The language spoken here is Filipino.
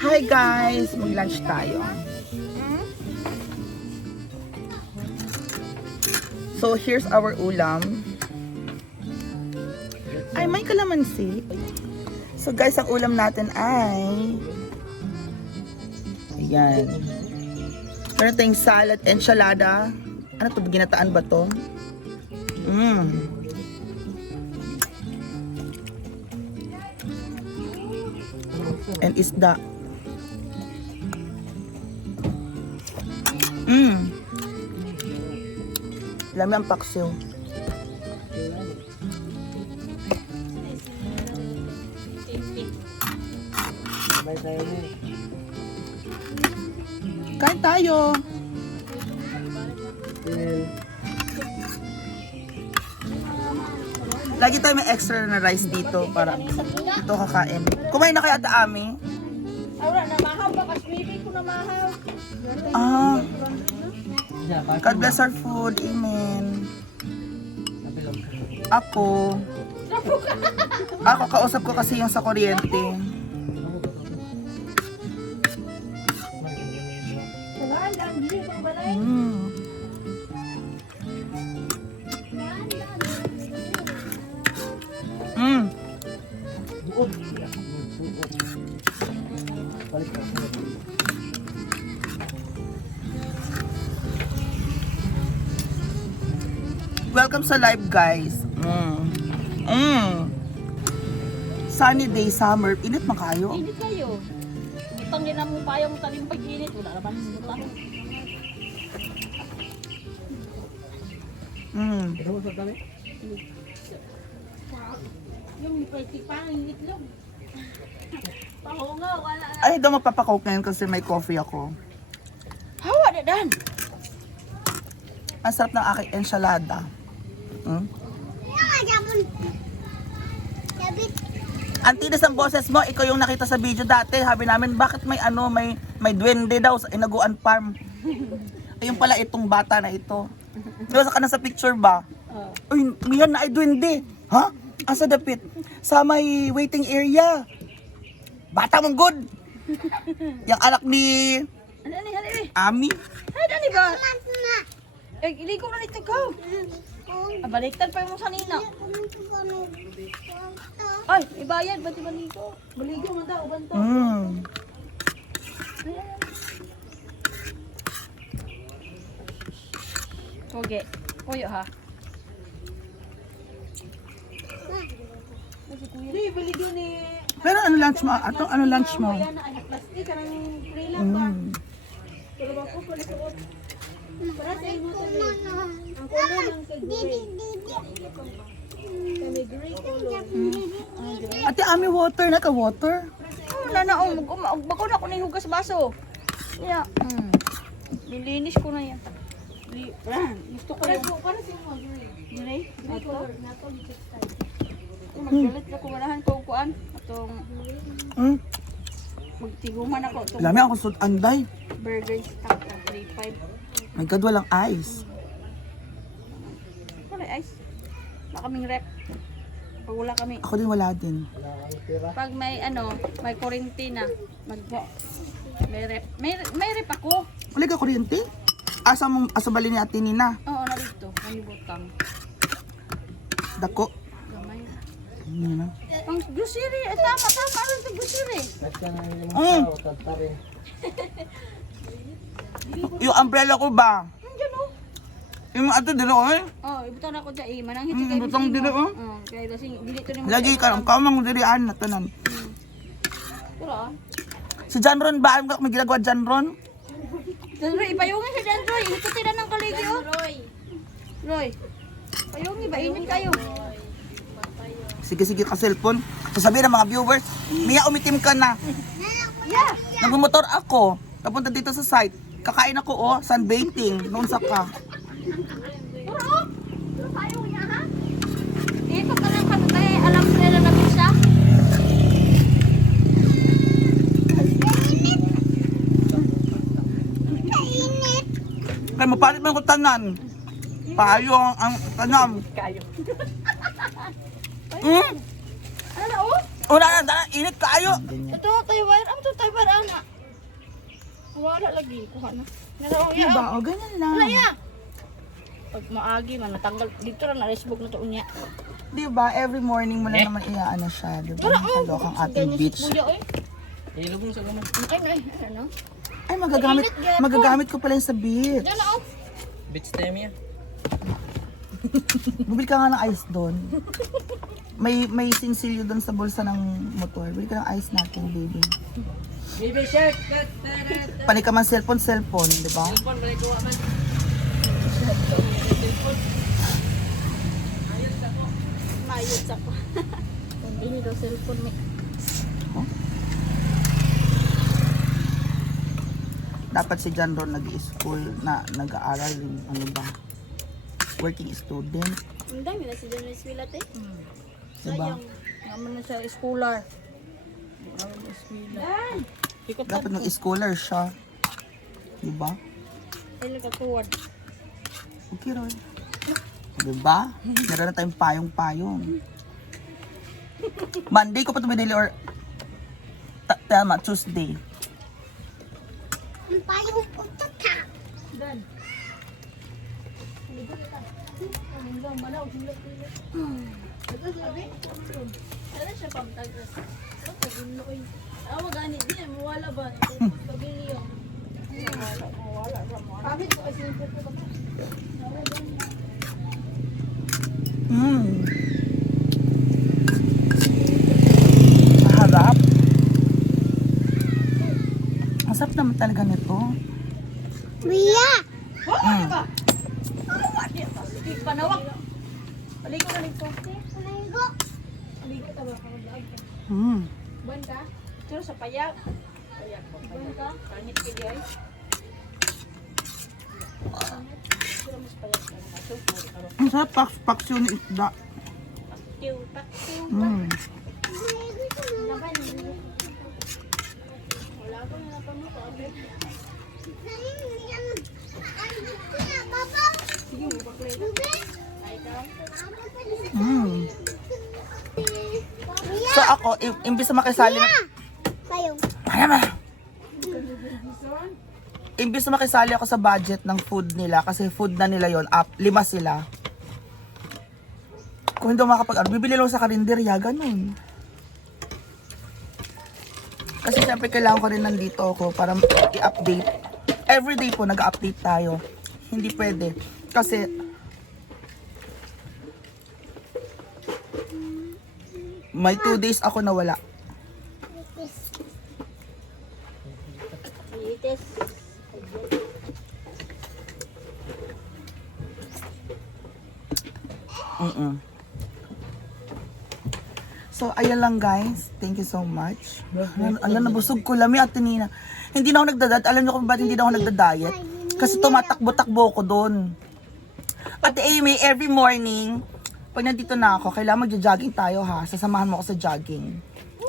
Hi guys! Mag-lunch tayo. So, here's our ulam. Ay, may kalamansi. So guys, ang ulam natin ay ayan. Meron tayong salad, enchilada. Ano to? Ginataan ba to? And isda. Lami ang paksiw. Kain tayo. Lagi tayo may extra na rice dito para dito kakain. Kumain na kaya Ate Ami? Wala na mahaw baka swimming ko na mahaw. God bless our food. Amen. Ako kausap ko kasi yung sa kuryente. Balaan lang, hindi ko balay. Welcome sa live guys. Sunny day, summer. Init man kayo. Init kayo. Butang din mo pa yung tanim pag-init. Wala naman butang. Yung plastic pa, init lang. Pahunga, wala na. Ay, daw magpapakoke ngayon kasi may coffee ako. Hawa na dan. Ang sarap ng aking enchilada. Ang tinis ang boses mo, ikaw yung nakita sa video dati. Sabi namin, bakit may duwende daw sa Inaguan Farm. Ayun pala itong bata na ito. Diba sa sa picture ba? Uy, miyan na ay duwende. Ha? Asa dapit? Sa may waiting area. Bata mong good. Yung anak ni Ano? Ami. Ay, dali ba? Eh, iligo na nito ka. Baliktad pa yung sanina. Ay, ibayad. Ba't iba nito? Baligo man daw, banto. Koge. Koyo ha. Hindi, baligo ni... Pero ano lunch mo? Ano lunch mo? Ayan na, ay, plastic. Karang free lang ba? Pero ba po, palisuot. Para sa inyo tayo. Ang color lang kay gray. Kami gray color. Ate Ami, water. Naka-water. Wala na, bako na ako na yung hugas baso. Yeah. Nilinis ko na yan. Gusto ko yung... Para sa inyo, gray. Gray color. Nato, lipstick style. Magdalit na kumanahan ko kuan. Atong... Magtiguman ako. Lami ako sud anday. Burger stock na 3.5. My God, walang ice. Wala ice. Wala kaming rep. Pag wala kami. Ako din wala din. Pag may may quarantine na. May rep. May rep ako. Wala ka kuryente? Asa bali ni Ate Nina? Oo, narito. Manibutang. Dako. Gamay. Nina. Ang grocery. Tama. Ano ito grocery? Yung umbrella ko ba? Nandiyan o. Yung ato dito eh. Oh, ibutan ako dyan. Manangit siya kayo. Butang dito oh. Kaya lasing. Dili ito ni Lagi ka kamang dirian na tanan. Pura. Si John Ron ba? May ginagawa John Ron? Roy, ipayungin siya dyan, Roy. Ikutin na ng kaligi, oh. Roy. Payungi ba? Init kayo. Sige ka cellphone. Sasabihin ng mga viewers, Mia umitim ka na. Yeah. Nagmumotor ako. Napunta dito sa site. Kakain ako oh, sunbathing. Noon sa ka. Pura, oh. Payungi niya, ha? Ikot na lang kami tayo. Alam ko na namin siya. Kaya mapalit mo ko tanan. Payo ang tanam. Kayo. Ano na, oh? Una na, init kayo. Ito, tayo wire. Ang ito, tayo wire. Wala lagi. Kuha na. Narawang ya. Diba? O, ganyan lang. Wala ya. Pag maagi man, natanggal. Dito lang na-resbog na to unya. Diba? Every morning mo lang naman iyaan na siya. Diba? Nakalokang ating beach. Buya eh. Ilog mo sa gamot. Ay, ano? Ay, magagamit ko pala yun sa beach. Diyan na oh. Beach time yan. Bumili ka nga ng ice doon. May sinsilyo doon sa bulsa ng motor. Bili ka ng ice natin, baby. Baby shark! Panik ka man cellphone, di ba? Cellphone, balik ko man. Mayot sa ko. Hindi daw cellphone may. Dapat si John Ron nag-i-school na nag-aaral yung ano ba? Working student. Ang dami na si Dennis Wilat eh. Diba? Naman na siya schooler. Naman na schooler. Ikot na. Dapat nag-schooler siya. Diba? Ay, katuwad. Okay, Roy. Diba? Meron na tayong payong-payong. Monday ko pa ito binili or tama, Tuesday. Ang payong utata. Dan. Ano siya pamtagas? Pagbulo ko yun. Ako ganit din, mawala ba? Pabili yung. Mawala. Pamit ko kasi yung pwede ba? Maharap. Ang sarap naman talaga nito. Mia! Mm. Panawak! Paligo. Paligo ka ba? Mm. Buwan ka? Pero sa payak. Buwan ka? Kanit ka di ay. Pero mas payak ka. Ang sarap paksyo ni isda. Paksiw. Mm. Laban. Wala ko na napamuto. Sige, mabaklay na. Ay, daw. Mm. So ako, imbis na makisali na... Imbis na makisali ako sa budget ng food nila, kasi food na nila yon, 5 sila. Kung hindi ako makapag bibili lang sa karinderya, ganun. Kasi syempre kailangan ko rin nandito ako para i-update. Everyday po nag-update tayo. Hindi pwede. Kasi may 2 days ako nawala. Iitis. So, ayan lang guys. Thank you so much. Alam, nabusog ko lami at Nina. Hindi na ako nagdadad. Alam niyo kung bakit hindi na ako nagda-diet? Kasi tumatakbo-takbo ko doon. Ate Amy, every morning, pag nandito na ako, kailangan magja-jogging tayo ha. Sasamahan mo ako sa jogging.